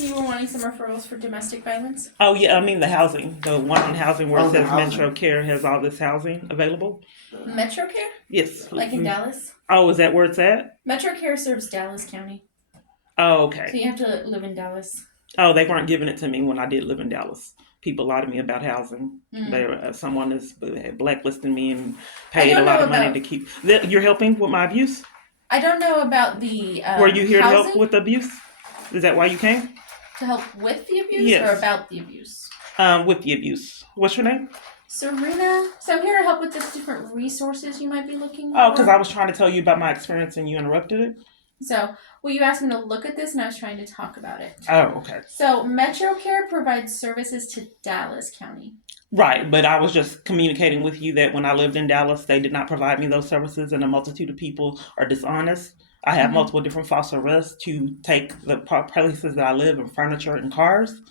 You were wanting some referrals for domestic violence? Oh, yeah, I mean the housing. The one on housing where it says housing. Metrocare has all this housing available. Metrocare? Yes. Like in Dallas? Oh, is that where it's at? Metrocare serves Dallas County. Oh, So okay. you have to live in Dallas. Oh, they weren't giving it to me when I did live in Dallas. People lied to me about housing. Someone is blacklisting me and paid a lot of money to keep. You're helping with my abuse? I don't know about the Were you here housing? to help with the abuse? Is that why you came? To help with the abuse Yes. or about the abuse? With the abuse. What's your name? Serena. So I'm here to help with the different resources you might be looking for. Oh, because I was trying to tell you about my experience and you interrupted it. So, well, you asked me to look at this and I was trying to talk about it. Oh, okay. So Metrocare provides services to Dallas County. Right, but I was just communicating with you that when I lived in Dallas, they did not provide me those services, and a multitude of people are dishonest. I have multiple different false arrests to take the places that I live and furniture and cars.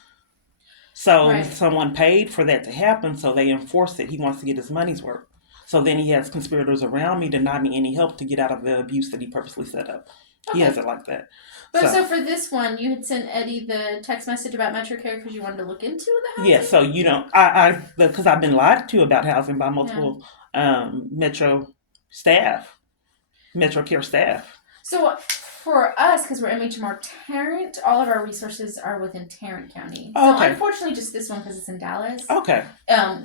So someone paid for that to happen, so they enforce it. He wants to get his money's worth. So then he has conspirators around me deny me any help to get out of the abuse that he purposely set up. He has it like that. But so for this one, you had sent Eddie the text message about Metrocare because you wanted to look into the housing? Yeah, so you don't, because I've been lied to about housing by multiple Metrocare staff. So for us, because we're MHMR Tarrant, all of our resources are within Tarrant County. So unfortunately, just this one because it's in Dallas. Okay.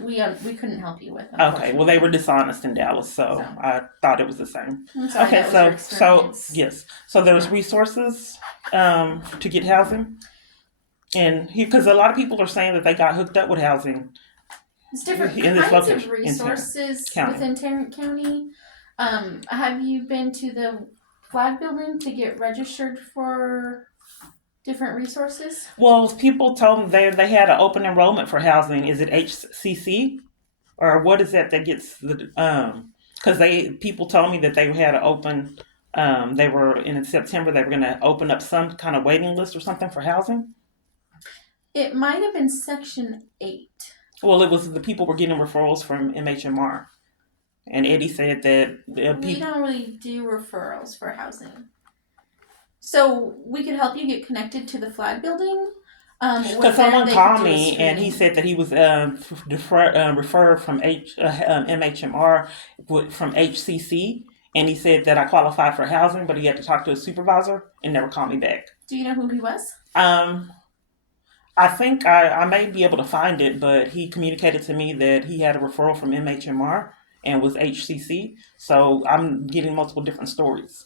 We couldn't help you with. Okay. Well, they were dishonest in Dallas, so I thought it was the same. Okay. So yes. So there's resources to get housing, and because a lot of people are saying that they got hooked up with housing. It's different kinds of resources within Tarrant County. Have you been to the flag building to get registered for different resources? Well, people told me they had an open enrollment for housing. Is it HCC or what is that gets the because people told me that they had an open they were in September they were going to open up some kind of waiting list or something for housing. It might have been Section 8. Well, it was the people were getting referrals from MHMR. And Eddie said that we don't really do referrals for housing. So we could help you get connected to the flag building. Because someone called me and he said that he was referred from MHMR from HCC. And he said that I qualified for housing, but he had to talk to a supervisor and never called me back. Do you know who he was? I think I may be able to find it, but he communicated to me that he had a referral from MHMR and was HCC. So I'm getting multiple different stories.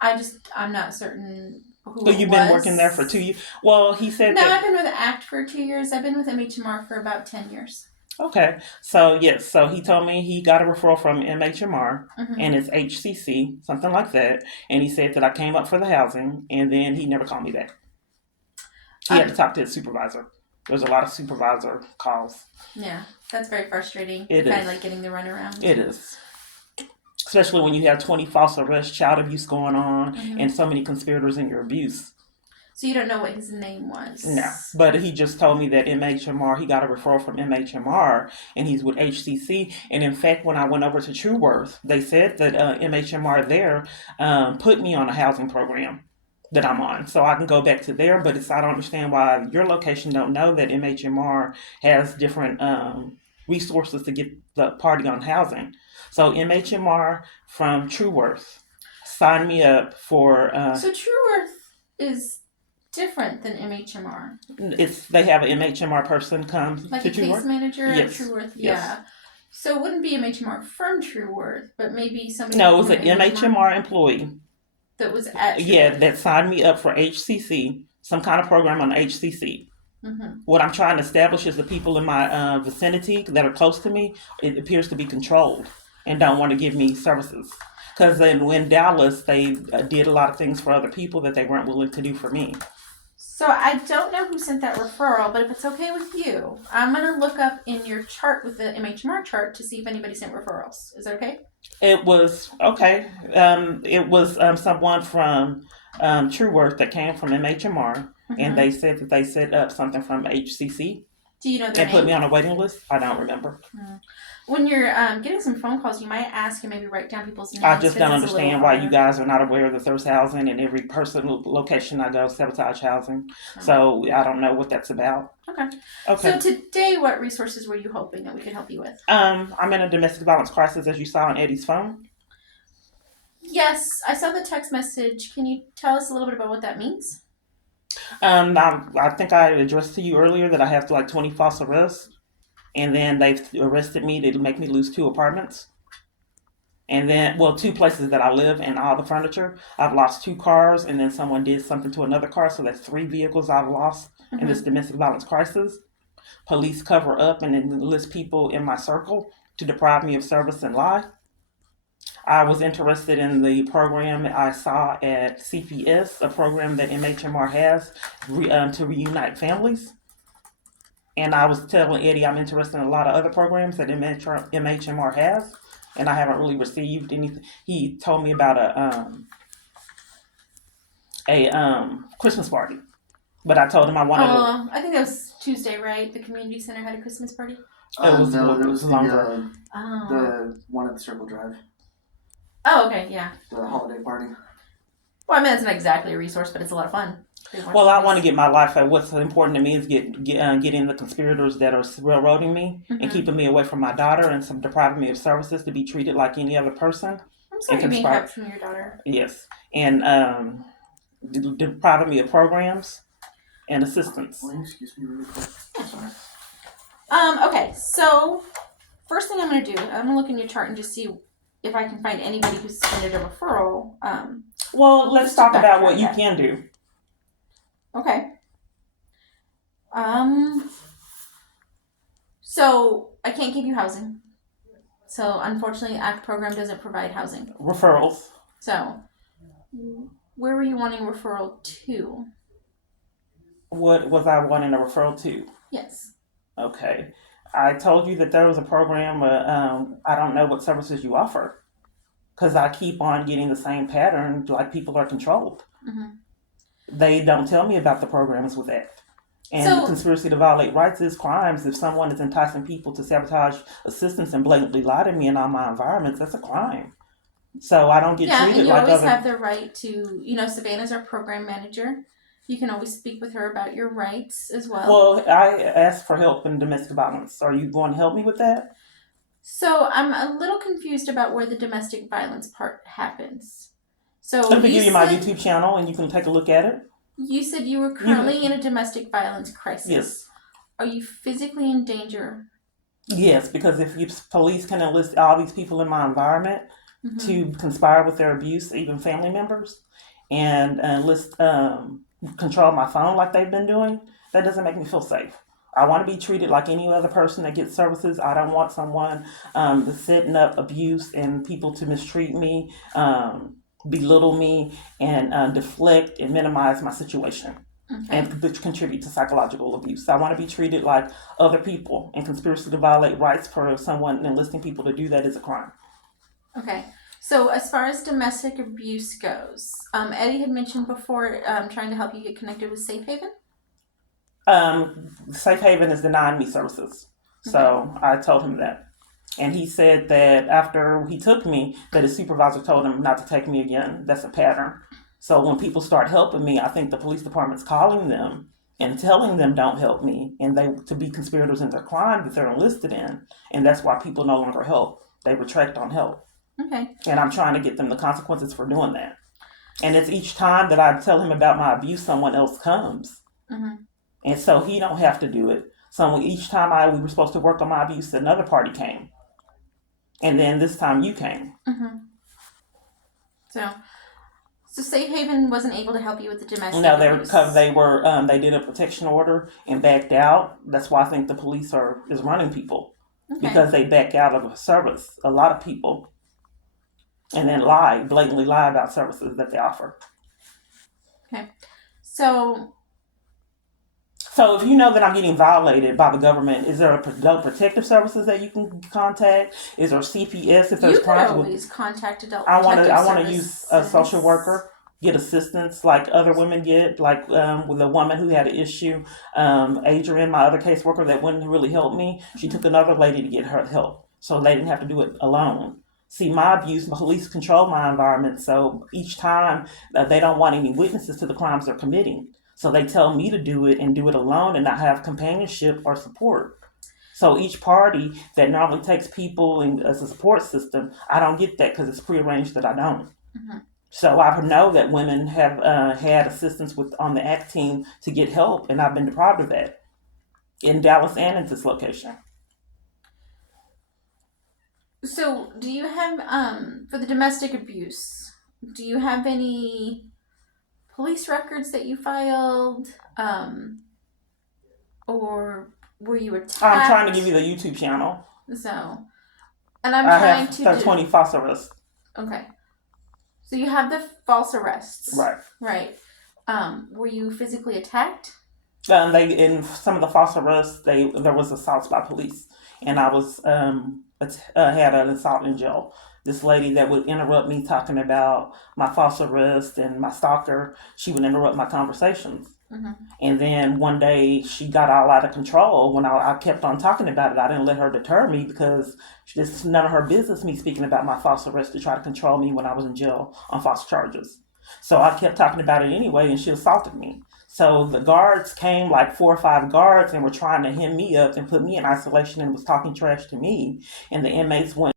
I'm not certain who. So you've been working there for 2 years? Well, he said I've been with ACT for 2 years. I've been with MHMR for about 10 years. Okay. So yes, so he told me he got a referral from MHMR and it's HCC, something like that. And he said that I came up for the housing and then he never called me back. He had to talk to his supervisor. There's a lot of supervisor calls. Yeah, that's very frustrating. It kind is. of like getting the runaround. It is. Especially when you have 20 false arrests, child abuse going on, and so many conspirators in your abuse. So you don't know what his name was? No, but he just told me that MHMR, he got a referral from MHMR, and he's with HCC. And in fact, when I went over to True Worth, they said that MHMR there put me on a housing program that I'm on, so I can go back to there. But I don't understand why your location don't know that MHMR has different resources to get the party on housing. So MHMR from True Worth signed me up for. So True Worth is different than MHMR. They have an MHMR person come like to a True Worth. Case manager at Yes. True Worth. Yes. Yeah. So it wouldn't be MHMR from True Worth, but maybe somebody. No, it was an MHMR employee. That was at True Worth. That signed me up for HCC, some kind of program on HCC. What I'm trying to establish is the people in my vicinity that are close to me, it appears to be controlled and don't want to give me services. Because in Dallas, they did a lot of things for other people that they weren't willing to do for me. So I don't know who sent that referral, but if it's okay with you, I'm going to look up in your chart with the MHMR chart to see if anybody sent referrals. Is that okay? It was, okay. It was someone from True Worth that came from MHMR, and they said that they set up something from HCC. Do you know their and name? put me on a waiting list? I don't remember. When you're getting some phone calls, you might ask and maybe write down people's names. I just don't understand why you guys are not aware that there's housing in every personal location I go, sabotage housing. So I don't know what that's about. Okay. So today, what resources were you hoping that we could help you with? I'm in a domestic violence crisis, as you saw on Eddie's phone. Yes, I saw the text message. Can you tell us a little bit about what that means? I think I addressed to you earlier that I have like 20 false arrests. And then they've arrested me to make me lose 2 apartments. And then, 2 places that I live and all the furniture. I've lost 2 cars, and then someone did something to another car. So that's 3 vehicles I've lost in this domestic violence crisis. Police cover up and enlist people in my circle to deprive me of service and lie. I was interested in the program I saw at CPS, a program that MHMR has to reunite families. And I was telling Eddie I'm interested in a lot of other programs that MHMR has, and I haven't really received anything. He told me about a Christmas party, but I told him I wanted. I think that was Tuesday, right? The community center had a Christmas party. It was longer. The one at the Circle Drive. Oh, okay, yeah. The holiday party. Well, I mean, it's not exactly a resource, but it's a lot of fun. Well, I want to get my life. What's important to me is getting the conspirators that are railroading me and keeping me away from my daughter and depriving me of services to be treated like any other person. I'm sorry you're being kept from your daughter. Yes, and depriving me of programs and assistance. Excuse me really quick. Sorry. Okay, so first thing I'm going to do, I'm going to look in your chart and just see if I can find anybody who's submitted a referral. Well, let's talk about what you can do. Okay. So I can't give you housing. So unfortunately, ACT program doesn't provide housing. Referrals. So where were you wanting referral to? What was I wanting a referral to? Yes. Okay. I told you that there was a program. I don't know what services you offer, because I keep on getting the same pattern. Like people are controlled. Mm-hmm. They don't tell me about the programs with that. And the conspiracy to violate rights is crimes. If someone is enticing people to sabotage assistance and blatantly lie to me in all my environments, that's a crime. So I don't get treated like other... Yeah, and you always have the right to, Savannah's our program manager. You can always speak with her about your rights as well. Well, I asked for help in domestic violence. Are you going to help me with that? So I'm a little confused about where the domestic violence part happens. So let me give you my YouTube channel and you can take a look at it. You said you were currently in a domestic violence crisis. Yes. Are you physically in danger? Yes, because if police can enlist all these people in my environment to conspire with their abuse, even family members, and control my phone like they've been doing, that doesn't make me feel safe. I want to be treated like any other person that gets services. I don't want someone setting up abuse and people to mistreat me, belittle me, and deflect and minimize my situation and contribute to psychological abuse. I want to be treated like other people, and conspiracy to violate rights for someone enlisting people to do that is a crime. Okay. So as far as domestic abuse goes, Eddie had mentioned before trying to help you get connected with Safe Haven. Safe Haven is denying me services. So I told him that. And he said that after he took me, that his supervisor told him not to take me again. That's a pattern. So when people start helping me, I think the police department's calling them and telling them don't help me, and they to be conspirators in their crime that they're enlisted in. And that's why people no longer help. They retract on help. Okay. And I'm trying to get them the consequences for doing that. And it's each time that I tell him about my abuse, someone else comes. Mm-hmm. And so he don't have to do it. So each time we were supposed to work on my abuse, another party came. And then this time you came. Mm-hmm. So Safe Haven wasn't able to help you with the domestic abuse? No, they did a protection order and backed out. That's why I think the police is running people. Okay. Because they back out of a service. A lot of people. And then blatantly lie about services that they offer. Okay. So if you know that I'm getting violated by the government, is there adult protective services that you can contact? Is there CPS if there's crimes? You can always contact adult I protective services. want to use a social worker get assistance like other women get, like with a woman who had an issue. Adrian, my other caseworker that wouldn't really help me, she took another lady to get her help. So they didn't have to do it alone. See, my abuse, police control my environment. So each time they don't want any witnesses to the crimes they're committing. So they tell me to do it and do it alone and not have companionship or support. So each party that normally takes people as a support system, I don't get that because it's prearranged that I don't. Mm-hmm. So I know that women have had assistance on the ACT team to get help, and I've been deprived of that in Dallas and in this location. So do you have, for the domestic abuse, do you have any police records that you filed, or were you attacked? I'm trying to give you the YouTube channel. So, and I have 20 false arrests. Okay. So you have the false arrests. Right. Right. Were you physically attacked? In some of the false arrests, there was assaults by police, and I was had an assault in jail. This lady that would interrupt me talking about my false arrest and my stalker, she would interrupt my conversations. Mm-hmm. And then one day she got all out of control when I kept on talking about it. I didn't let her deter me because it's none of her business me speaking about my false arrest to try to control me when I was in jail on false charges. So I kept talking about it anyway, and she assaulted me. So the guards came, like 4 or 5 guards, and were trying to hem me up and put me in isolation and was talking trash to me. And the inmates went